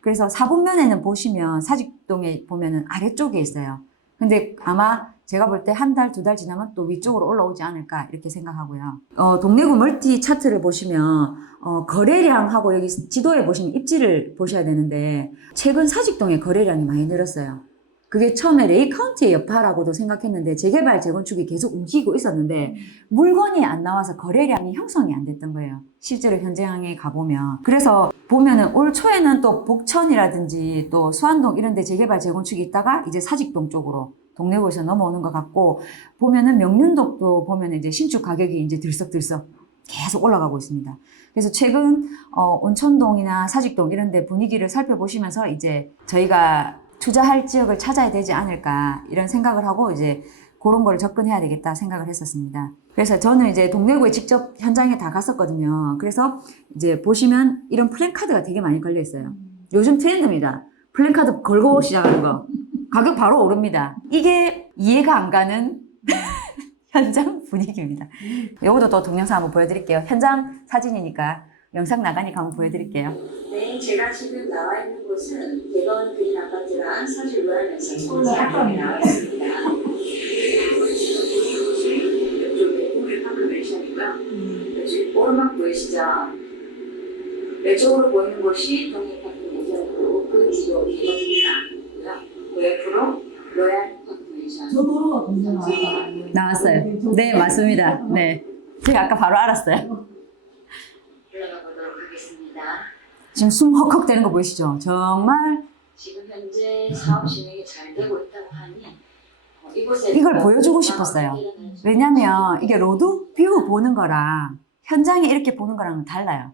그래서 사분면에는 보시면 사직동에 보면은 아래쪽에 있어요. 근데 아마 제가 볼 때 한 달, 두 달 지나면 또 위쪽으로 올라오지 않을까 이렇게 생각하고요. 동래구 멀티 차트를 보시면 거래량하고 여기 지도에 보시면 입지를 보셔야 되는데 최근 사직동의 거래량이 많이 늘었어요. 그게 처음에 레이카운티의 여파라고도 생각했는데 재개발 재건축이 계속 움직이고 있었는데 물건이 안 나와서 거래량이 형성이 안 됐던 거예요. 실제로 현장에 가보면. 그래서 보면은 올 초에는 또 복천이라든지 또 수안동 이런 데 재개발 재건축이 있다가 이제 사직동 쪽으로 동래구에서 넘어오는 것 같고 보면은 명륜동도 보면 이제 신축 가격이 이제 들썩들썩 계속 올라가고 있습니다. 그래서 최근 온천동이나 사직동 이런 데 분위기를 살펴보시면서 이제 저희가 투자할 지역을 찾아야 되지 않을까 이런 생각을 하고 이제 그런 걸 접근해야 되겠다 생각을 했었습니다. 그래서 저는 이제 동래구에 직접 현장에 다 갔었거든요. 그래서 이제 보시면 이런 플랜카드가 되게 많이 걸려 있어요. 요즘 트렌드입니다. 플랜카드 걸고 시작하는 거. 가격 바로 오릅니다. 이게 이해가 안 가는 현장 분위기입니다. 요것도 또 동영상 한번 보여드릴게요. 현장 사진이니까 영상 나가니까 한번 보여드릴게요. 네, 제가 지금 나와 있는 곳은 대건 그린 아파트랑 서울로 하면서 서울로 한번에 나와 있습니다. 이쪽에 오르막 멘션이고요. 이쪽 오르막 보이시죠? 왼쪽으로 보이는 곳이 동해파크 멘션이고 그 뒤로 대건 그린 아파트고요. 그 옆으로 로얄파크 멘션 저 도로가 먼저 나왔다. 나왔어요. 네, 맞습니다. 네. 제가 아까 바로 알았어요. 올라가 보도록 하겠습니다. 지금 숨 헉헉대는 거 보이시죠? 정말 지금 현재 사업 진행이 잘 되고 있다고 하니 이곳에 이걸 보여주고 싶었어요. 왜냐면 이게 로드 뷰 보는 거랑 현장에 이렇게 보는 거랑은 달라요.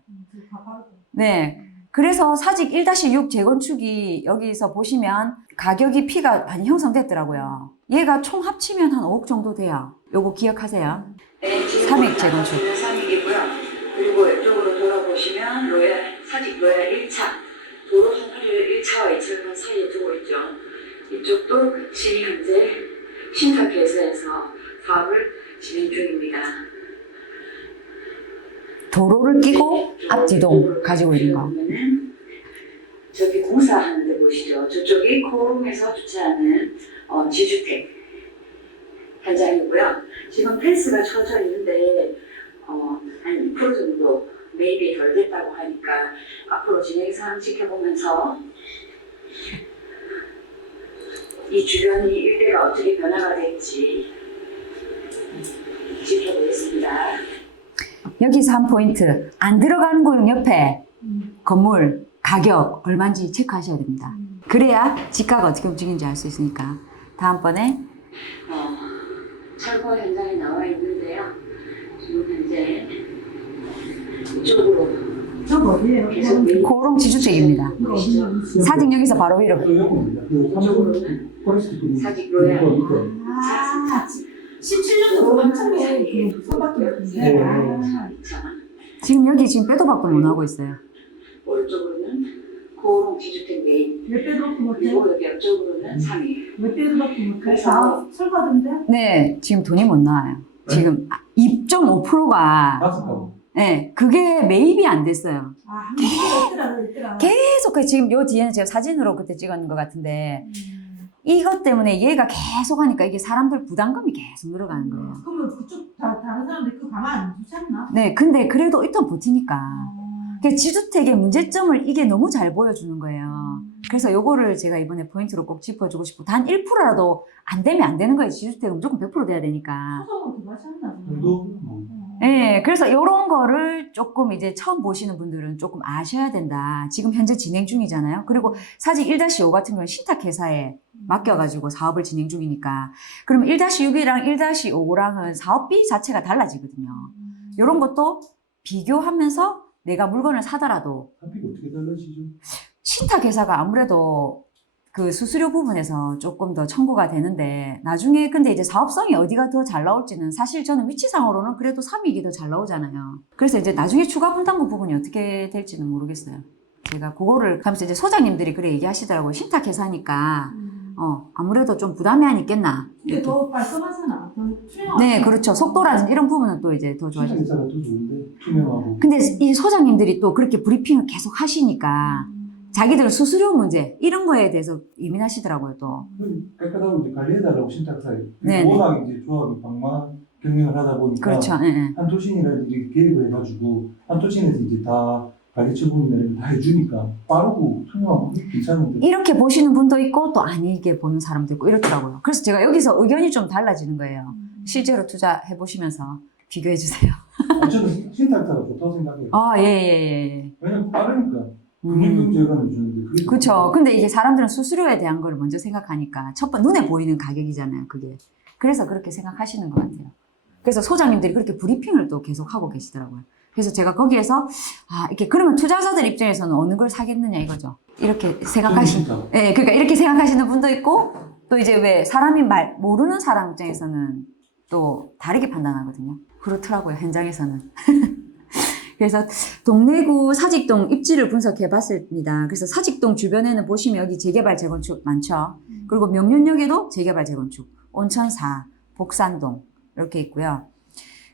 네. 그래서 사직 1-6 재건축이 여기서 보시면 가격이 피가 많이 형성됐더라고요. 얘가 총 합치면 한 5억 정도 돼요. 요거 기억하세요. 네, 지금 삼익 재건축. 3익이고요. 그리고 이쪽으로 돌아보시면 사직 로얄 1차 도로 하나를 1차와 2차간 사이에 두고 있죠. 이쪽도 지금 현재 신탁회사에서 사업을 진행 중입니다. 도로를 끼고 앞뒤동 가지고 있는 거. 보면은 저기 공사하는 데 보시죠. 저쪽이 코롱에서 주차하는 지주택 현장이고요. 지금 펜스가 쳐져 있는데 한 2% 정도 매입이 덜 됐다고 하니까 앞으로 진행 사항 지켜보면서 이 주변이 일대가 어떻게 변화가 될지 지켜보겠습니다. 여기서 한 포인트. 안 들어가는 구역 옆에 건물 가격 얼마인지 체크하셔야 됩니다. 그래야 지가가 어떻게 움직이는지 알 수 있으니까. 다음번에 철거 현장에 나와 있는데요. 지금 현재 이쪽으로 저거 어디에요? 계속 매입 고롱 지주택입니다. 보시죠. 사직 여기서 바로 위로. 또 요겁니다. 요 삼성 포레스트 그룹. 사직 로얄. 이거. 아, 17년도 한참에 그 선박기 네. 같은데. 지금 여기 지금 빼도 박도 못 하고 있어요. 오른쪽으로는 고롱 지주택 메인, 몇 배도 받고 못해? 그리고 여기 옆쪽으로는 3위. 몇 배도 받고 못해? 다 설거든데? 네, 지금 돈이 못 나와요. 지금 2.5%가 다섯 가. 네, 그게 매입이 안 됐어요. 아, 한 개가 있더라. 계속 지금 요 뒤에는 제가 사진으로 그때 찍었는 것 같은데 이것 때문에 얘가 계속 하니까 이게 사람들 부담감이 계속 늘어가는 거예요. 그러면 그쪽 다른 사람들 그 가만 안 두지 않나? 네, 근데 그래도 일단 버티니까. 그 지주택의 문제점을 이게 너무 잘 보여주는 거예요. 그래서 요거를 제가 이번에 포인트로 꼭 짚어주고 싶고 단 1%라도 안 되면 안 되는 거예요. 지주택은 무조건 100% 돼야 되니까. 소송을 그 하지 않나? 그래도 네, 그래서 요런 거를 조금 이제 처음 보시는 분들은 조금 아셔야 된다. 지금 현재 진행 중이잖아요. 그리고 사직 1-5 같은 경우는 신탁회사에 맡겨가지고 사업을 진행 중이니까. 그러면 1-6이랑 1-5랑은 사업비 자체가 달라지거든요. 요런 것도 비교하면서 내가 물건을 사더라도 합의가 어떻게 달라지죠? 신탁회사가 아무래도 그 수수료 부분에서 조금 더 청구가 되는데 나중에 근데 이제 사업성이 어디가 더 잘 나올지는 사실 저는 위치상으로는 그래도 3익이 더 잘 나오잖아요. 그래서 이제 나중에 추가 분담금 부분이 어떻게 될지는 모르겠어요. 제가 그거를 하면서 이제 소장님들이 그래 얘기하시더라고요. 신탁회사니까 아무래도 좀 부담이 안 있겠나. 이게 더 깔끔하잖아. 더 투명하잖아. 네, 그렇죠. 속도라든지 이런 부분은 또 이제 더 좋아지죠. 시장 회사가 더 좋은데 투명하고. 근데 이 소장님들이 또 그렇게 브리핑을 계속 하시니까 자기들 수수료 문제 이런 거에 대해서 예민하시더라고요 또. 깨끗하고 이제 관리해달라고 신탁사에. 네네. 워낙 이제 조합이 방만 경영을 하다 보니까 그렇죠. 예, 예. 한토신이라든지 개입을 해가지고 한토신에서 이제 다 관리처분이나 다 해주니까 빠르고 투명하고 괜찮은데. 이렇게 보시는 분도 있고 또 아니게 보는 사람도 있고 이렇더라고요. 그래서 제가 여기서 의견이 좀 달라지는 거예요. 실제로 투자해 보시면서 비교해 주세요. 저는 신탁사가 좋다고 생각해요. 아, 예. 왜냐면 빠르니까. 금융경제관을 주는데 그게 그렇죠. 근데 이게 사람들은 수수료에 대한 걸 먼저 생각하니까 눈에 보이는 가격이잖아요, 그게. 그래서 그렇게 생각하시는 것 같아요. 그래서 소장님들이 그렇게 브리핑을 또 계속 하고 계시더라고요. 그래서 제가 거기에서 이렇게 그러면 투자자들 입장에서는 어느 걸 사겠느냐 이거죠. 이렇게 예, 그러니까 이렇게 생각하시는 분도 있고 또 이제 왜 사람이 모르는 사람 입장에서는 또 다르게 판단하거든요. 그렇더라고요, 현장에서는. 그래서 동래구 사직동 입지를 분석해 봤습니다. 그래서 사직동 주변에는 보시면 여기 재개발 재건축 많죠. 그리고 명륜역에도 재개발 재건축, 온천사, 복산동 이렇게 있고요.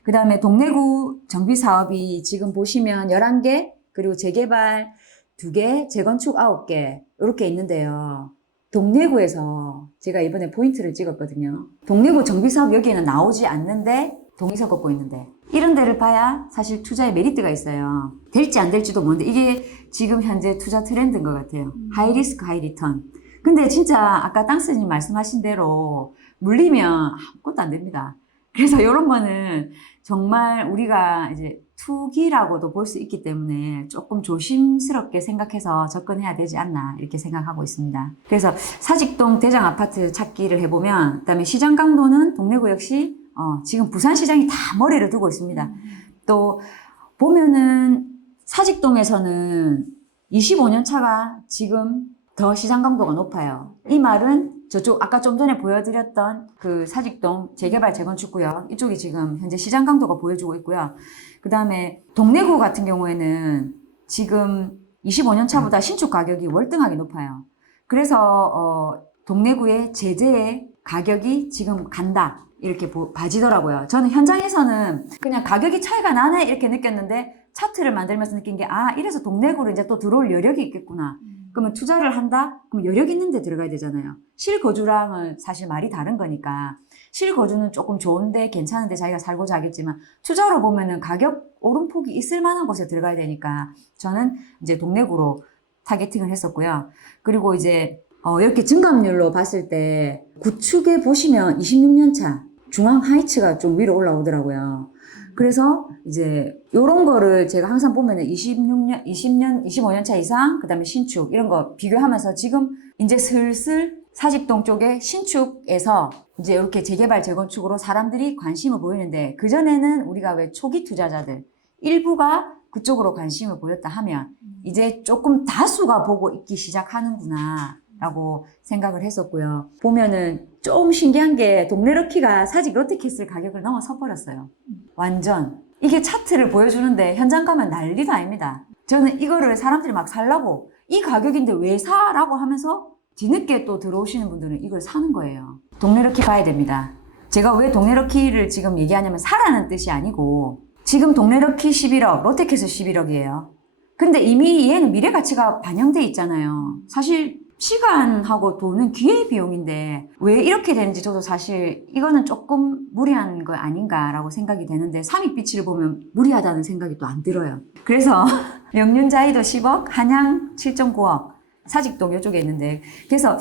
그 다음에 동래구 정비사업이 지금 보시면 11개, 그리고 재개발 2개, 재건축 9개 이렇게 있는데요. 동래구에서 제가 이번에 포인트를 찍었거든요. 동래구 정비사업 여기에는 나오지 않는데 동의서 걷고 있는데 이런 데를 봐야 사실 투자에 메리트가 있어요. 될지 안 될지도 모르는데 이게 지금 현재 투자 트렌드인 것 같아요. 하이 리스크 하이 리턴. 근데 진짜 아까 땅스님 말씀하신 대로 물리면 아무것도 안 됩니다. 그래서 이런 거는 정말 우리가 이제 투기라고도 볼 수 있기 때문에 조금 조심스럽게 생각해서 접근해야 되지 않나 이렇게 생각하고 있습니다. 그래서 사직동 대장 아파트 찾기를 해보면, 그다음에 시장 강도는 동래구 역시 지금 부산시장이 다 머리를 두고 있습니다. 또 보면은 사직동에서는 25년 차가 지금 더 시장 강도가 높아요. 이 말은 저쪽 아까 좀 전에 보여드렸던 그 사직동 재개발 재건축구역 이쪽이 지금 현재 시장 강도가 보여주고 있고요. 그 다음에 동래구 같은 경우에는 지금 25년 차보다 신축 가격이 월등하게 높아요. 그래서 동래구의 제재의 가격이 지금 간다 이렇게 봐지더라고요. 저는 현장에서는 그냥 가격이 차이가 나네 이렇게 느꼈는데 차트를 만들면서 느낀 게 이래서 동래구로 이제 또 들어올 여력이 있겠구나. 그러면 투자를 한다? 그럼 여력 있는 데 들어가야 되잖아요. 실거주랑은 사실 말이 다른 거니까. 실거주는 조금 좋은데 괜찮은데 자기가 살고자 하겠지만 투자로 보면은 가격 오름폭이 있을 만한 곳에 들어가야 되니까 저는 이제 동래구로 타겟팅을 했었고요. 그리고 이제 이렇게 증감률로 봤을 때 구축에 보시면 26년 차 중앙 하이츠가 좀 위로 올라오더라고요. 그래서 이제 요런 거를 제가 항상 보면은 25년 차 이상, 그 다음에 신축 이런 거 비교하면서 지금 이제 슬슬 사직동 쪽에 신축에서 이제 이렇게 재개발 재건축으로 사람들이 관심을 보이는데, 그전에는 우리가 왜 초기 투자자들 일부가 그쪽으로 관심을 보였다 하면 이제 조금 다수가 보고 있기 시작하는구나 라고 생각을 했었고요. 보면은 좀 신기한 게 동래럭키가 사직 롯데캐슬 가격을 넘어서 버렸어요. 완전. 이게 차트를 보여주는데 현장 가면 난리가 아닙니다. 저는 이거를 사람들이 막 살라고 이 가격인데 왜 사라고 하면서 뒤늦게 또 들어오시는 분들은 이걸 사는 거예요. 동래럭키 가야 됩니다. 제가 왜 동래럭키를 지금 얘기하냐면 사라는 뜻이 아니고 지금 동래럭키 11억, 롯데캐슬 11억이에요. 근데 이미 얘는 미래 가치가 반영돼 있잖아요. 사실 시간하고 돈은 기회비용인데 왜 이렇게 되는지 저도 사실 이거는 조금 무리한 거 아닌가라고 생각이 되는데 삼익비치를 보면 무리하다는 생각이 또 안 들어요. 그래서 명륜자이도 10억, 한양 7.9억, 사직동 이쪽에 있는데 그래서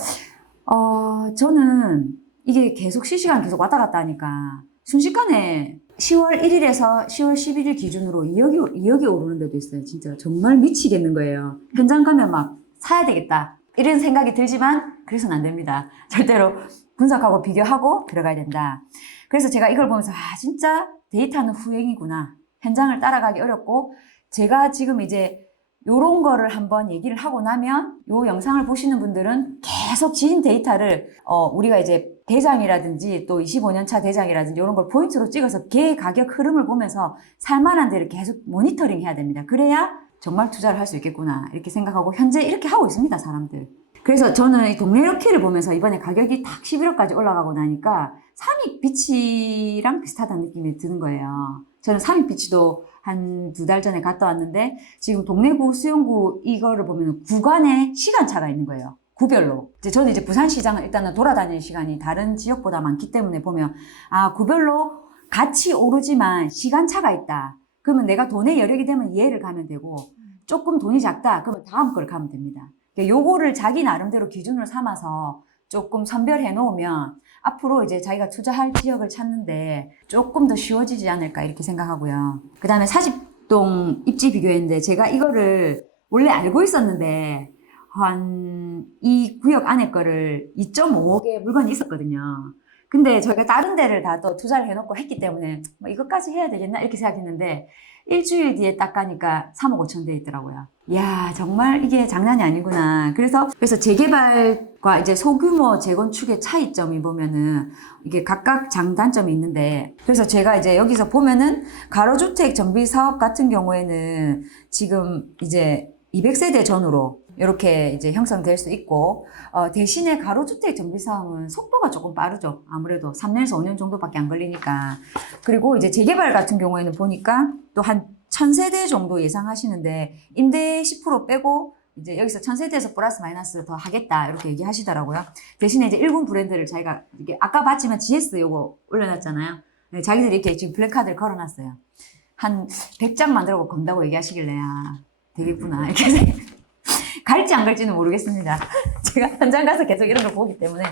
저는 이게 계속 실시간 계속 왔다 갔다 하니까 순식간에 10월 1일에서 10월 11일 기준으로 2억이 오르는 데도 있어요. 진짜 정말 미치겠는 거예요. 현장 가면 막 사야 되겠다 이런 생각이 들지만 그래서는 안 됩니다. 절대로 분석하고 비교하고 들어가야 된다. 그래서 제가 이걸 보면서 진짜 데이터는 후행이구나. 현장을 따라가기 어렵고 제가 지금 이제 요런 거를 한번 얘기를 하고 나면 요 영상을 보시는 분들은 계속 지인 데이터를 우리가 이제 대장이라든지 또 25년 차 대장이라든지 이런 걸 포인트로 찍어서 걔 가격 흐름을 보면서 살만한 데를 계속 모니터링 해야 됩니다. 그래야 정말 투자를 할 수 있겠구나 이렇게 생각하고 현재 이렇게 하고 있습니다, 사람들. 그래서 저는 이 동래럭키를 보면서 이번에 가격이 딱 11억까지 올라가고 나니까 삼익비치랑 비슷하다는 느낌이 드는 거예요. 저는 삼익비치도 한 2달 전에 갔다 왔는데 지금 동래구, 수영구 이거를 보면 구간에 시간차가 있는 거예요. 구별로. 저는 이제 부산시장을 일단은 돌아다니는 시간이 다른 지역보다 많기 때문에 보면 구별로 같이 오르지만 시간차가 있다. 그러면 내가 돈의 여력이 되면 얘를 가면 되고 조금 돈이 작다. 그러면 다음 걸 가면 됩니다. 요거를 자기 나름대로 기준으로 삼아서 조금 선별해 놓으면 앞으로 이제 자기가 투자할 지역을 찾는데 조금 더 쉬워지지 않을까 이렇게 생각하고요. 그 다음에 사직동 입지 비교했는데 제가 이거를 원래 알고 있었는데 이 구역 안에 거를 2.5억의 물건이 있었거든요. 근데 저희가 다른 데를 다 또 투자를 해놓고 했기 때문에 뭐 이것까지 해야 되겠나 이렇게 생각했는데 일주일 뒤에 딱 가니까 3억 5천 돼 있더라고요. 이야 정말 이게 장난이 아니구나. 그래서 재개발과 이제 소규모 재건축의 차이점이 보면은 이게 각각 장단점이 있는데 그래서 제가 이제 여기서 보면은 가로주택 정비 사업 같은 경우에는 지금 이제 200세대 전후로 이렇게 이제 형성될 수 있고 대신에 가로주택 정비 사업은 속도가 조금 빠르죠. 아무래도 3년에서 5년 정도밖에 안 걸리니까. 그리고 이제 재개발 같은 경우에는 보니까 또 한 1000세대 정도 예상하시는데 임대 10% 빼고 이제 여기서 1000세대에서 플러스 마이너스 더 하겠다 이렇게 얘기하시더라고요. 대신에 이제 1군 브랜드를 자기가 이게 아까 봤지만 GS 요거 올려놨잖아요. 네, 자기들이 이렇게 지금 블랙카드를 걸어놨어요. 한 100장 만들고 건다고 얘기하시길래 되겠구나 이렇게 갈지 안 갈지는 모르겠습니다. 제가 현장 가서 계속 이런 걸 보기 때문에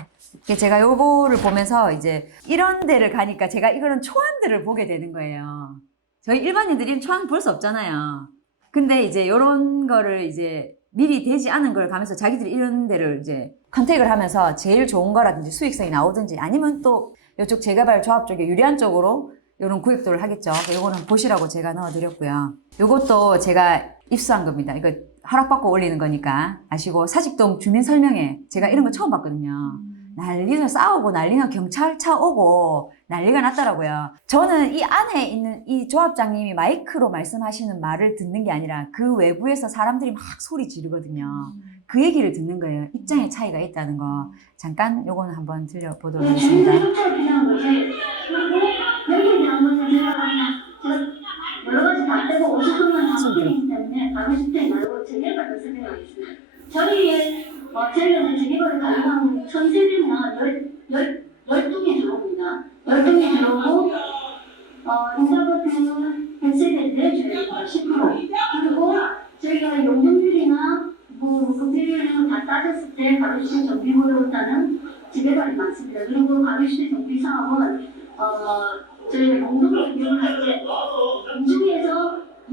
제가 요거를 보면서 이제 이런 데를 가니까 제가 이거는 초안들을 보게 되는 거예요. 저희 일반인들이 초안 볼 수 없잖아요. 근데 이제 요런 거를 이제 미리 되지 않은 걸 가면서 자기들이 이런 데를 이제 컨택을 하면서 제일 좋은 거라든지 수익성이 나오든지 아니면 또 이쪽 재개발 조합 쪽에 유리한 쪽으로 요런 구획도를 하겠죠. 요거는 보시라고 제가 넣어드렸고요. 요것도 제가 입수한 겁니다. 이거 허락받고 올리는 거니까 아시고 사직동 주민 설명회 제가 이런 거 처음 봤거든요. 난리나 싸우고 난리나 경찰차 오고 난리가 났더라고요. 저는 이 안에 있는 이 조합장님이 마이크로 말씀하시는 말을 듣는 게 아니라 그 외부에서 사람들이 막 소리 지르거든요. 그 얘기를 듣는 거예요. 입장의 차이가 있다는 거. 잠깐 요거는 한번 들려보도록 하겠습니다. 여러 가지 다 빼고 50분만 담기기 때문에 가로주택 말고 재개발을 설명하겠습니다. 저희는 재개발을 가능한 1000세대나 12개 들어옵니다. 12개 들어오고 인사버튼 100세대 내줘야 10%. 그리고 저희가 용적률이나 금지율을 다 따졌을 때 가로주택 정비보유로 따는 재개발이 많습니다. 그리고 가로주택 정비 사업은 저희가 공동으로 비용을 할 때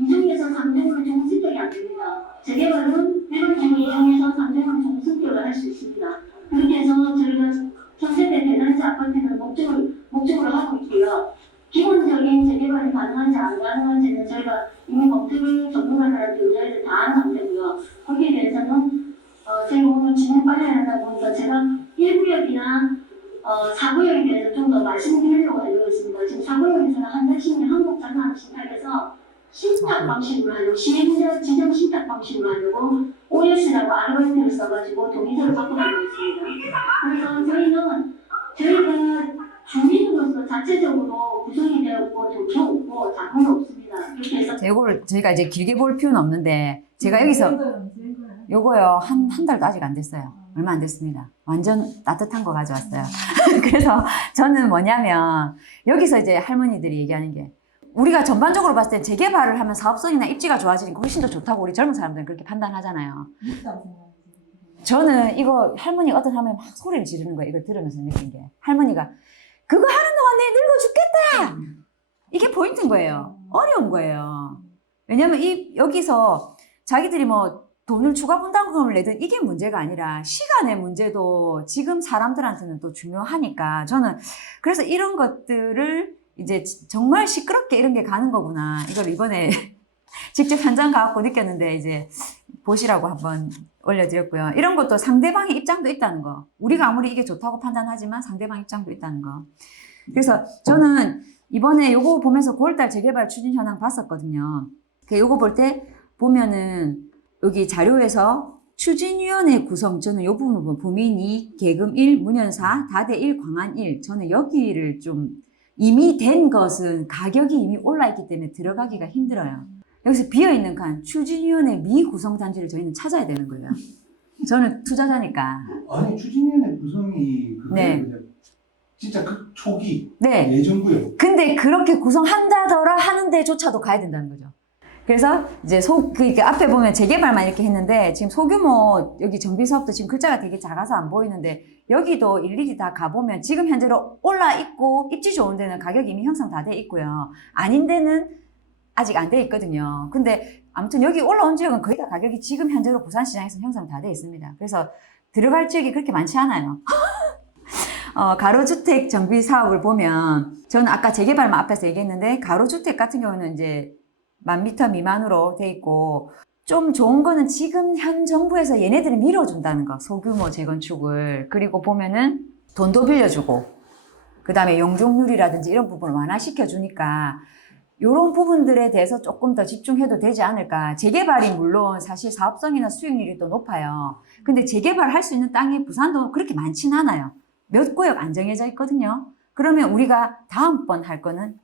이중에서 3중으로 종승격이 안 됩니다. 재개발은 1번 중 2중에서 3중으로 종승격을 할 수 있습니다. 그렇게 해서 저희가 전세대 대단지 아파트는 목적으로 하고 있고요. 기본적인 재개발이 가능한지 안 가능한지는 저희가 이미 검토를 전문가들한테 의뢰해서 다 한 상태고요. 거기에 대해서는 저희가 오늘 진행 빨리 하다 보니까 제가 1구역이나 4구역에 대해서 좀 더 말씀드리려고 하고 있습니다. 지금 4구역에서는 한 달씩 한국자산 신탁에서 신탁 방식으로 하려고 시행자 지정 신탁 방식으로 하려고 OS라고 아르바이트를 써가지고 동의서를 받고 가고 있습니다. 그래서 저희가 주민으로서 자체적으로 구성이 되었고 돈도 없고 자금도 없습니다. 그렇게 해서 이걸 저희가 이제 길게 볼 필요는 없는데 제가 여기서 요거요 한 달도 아직 안 됐어요. 얼마 안 됐습니다. 완전 따뜻한 거 가져왔어요. 그래서 저는 뭐냐면 여기서 이제 할머니들이 얘기하는 게 우리가 전반적으로 봤을 때 재개발을 하면 사업성이나 입지가 좋아지니까 훨씬 더 좋다고 우리 젊은 사람들은 그렇게 판단하잖아요. 저는 이거 할머니가 어떤 할머니 막 소리를 지르는 거예요. 이걸 들으면서 느낀 게 할머니가 그거 하는 동안 내 늙어 죽겠다. 이게 포인트인 거예요. 어려운 거예요. 왜냐면 여기서 자기들이 뭐 돈을 추가 분담금을 내든 이게 문제가 아니라 시간의 문제도 지금 사람들한테는 또 중요하니까 저는 그래서 이런 것들을 이제 정말 시끄럽게 이런 게 가는 거구나. 이걸 이번에 직접 현장 가갖고 느꼈는데 이제 보시라고 한번 올려드렸고요. 이런 것도 상대방의 입장도 있다는 거. 우리가 아무리 이게 좋다고 판단하지만 상대방 입장도 있다는 거. 그래서 저는 이번에 요거 보면서 9월달 재개발 추진 현황 봤었거든요. 요거 볼 때 보면은 여기 자료에서 추진위원회 구성, 저는 요 부분 보면 부민 2, 계금 1, 문현 4, 다대 1, 광안 1. 저는 여기를 좀 이미 된 것은 가격이 이미 올라있기 때문에 들어가기가 힘들어요. 여기서 비어있는 칸, 추진위원회 미구성 단지를 저희는 찾아야 되는 거예요. 저는 투자자니까. 아니 추진위원회 구성이 네. 진짜 그 초기 네. 예정구역. 근데 그렇게 구성한다더라 하는 데조차도 가야 된다는 거죠. 그래서 이제 앞에 보면 재개발만 이렇게 했는데 지금 소규모 여기 정비 사업도 지금 글자가 되게 작아서 안 보이는데 여기도 일일이 다 가보면 지금 현재로 올라 있고 입지 좋은 데는 가격이 이미 형성 다 돼 있고요. 아닌 데는 아직 안 돼 있거든요. 근데 아무튼 여기 올라온 지역은 거의 다 가격이 지금 현재로 부산시장에서 형성 다 돼 있습니다. 그래서 들어갈 지역이 그렇게 많지 않아요. 가로주택 정비 사업을 보면 저는 아까 재개발만 앞에서 얘기했는데 가로주택 같은 경우는 이제 1000m 미만으로 돼 있고 좀 좋은 거는 지금 현 정부에서 얘네들이 밀어준다는 거. 소규모 재건축을. 그리고 보면은 돈도 빌려주고 그 다음에 용적률이라든지 이런 부분을 완화시켜 주니까 이런 부분들에 대해서 조금 더 집중해도 되지 않을까. 재개발이 물론 사실 사업성이나 수익률이 또 높아요. 근데 재개발할 수 있는 땅이 부산도 그렇게 많진 않아요. 몇 구역 안 정해져 있거든요. 그러면 우리가 다음번 할 거는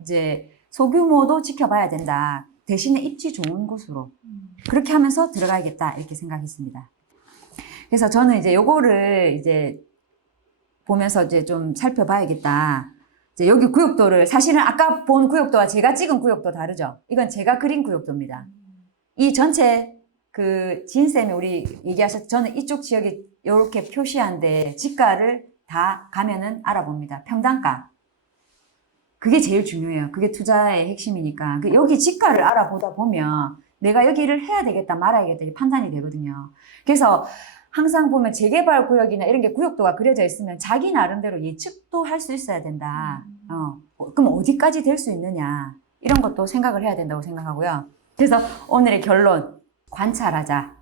이제 소규모도 지켜봐야 된다. 대신에 입지 좋은 곳으로. 그렇게 하면서 들어가야겠다. 이렇게 생각했습니다. 그래서 저는 이제 요거를 이제 보면서 이제 좀 살펴봐야겠다. 이제 여기 구역도를 사실은 아까 본 구역도와 제가 찍은 구역도 다르죠. 이건 제가 그린 구역도입니다. 이 전체 그 지인쌤이 우리 얘기하셨, 저는 이쪽 지역에 이렇게 표시한데 지가를 다 가면은 알아봅니다. 평당가. 그게 제일 중요해요. 그게 투자의 핵심이니까. 여기 지가를 알아보다 보면 내가 여기를 해야 되겠다 말아야겠다 이게 판단이 되거든요. 그래서 항상 보면 재개발 구역이나 이런 게 구역도가 그려져 있으면 자기 나름대로 예측도 할 수 있어야 된다. 그럼 어디까지 될 수 있느냐 이런 것도 생각을 해야 된다고 생각하고요. 그래서 오늘의 결론, 관찰하자.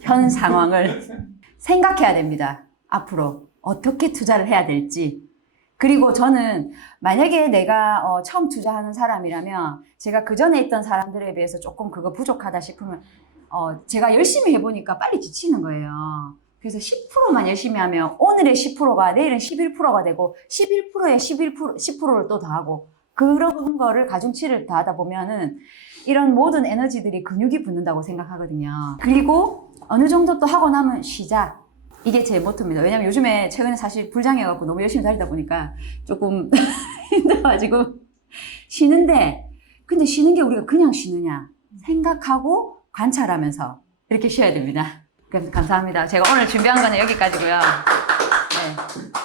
현 상황을 생각해야 됩니다. 앞으로 어떻게 투자를 해야 될지. 그리고 저는 만약에 내가 처음 투자하는 사람이라면 제가 그 전에 있던 사람들에 비해서 조금 그거 부족하다 싶으면 제가 열심히 해보니까 빨리 지치는 거예요. 그래서 10%만 열심히 하면 오늘의 10%가 내일은 11%가 되고 11%에 10%를 또 더하고 그런 거를 가중치를 더하다 보면은 이런 모든 에너지들이 근육이 붙는다고 생각하거든요. 그리고 어느 정도 또 하고 나면 쉬자. 이게 제 모토입니다. 왜냐면 요즘에 최근에 사실 불장해갖고 너무 열심히 다니다 보니까 조금 힘들어가지고 쉬는데, 근데 쉬는 게 우리가 그냥 쉬느냐 생각하고 관찰하면서 이렇게 쉬어야 됩니다. 그래서 감사합니다. 제가 오늘 준비한 거는 여기까지고요. 네.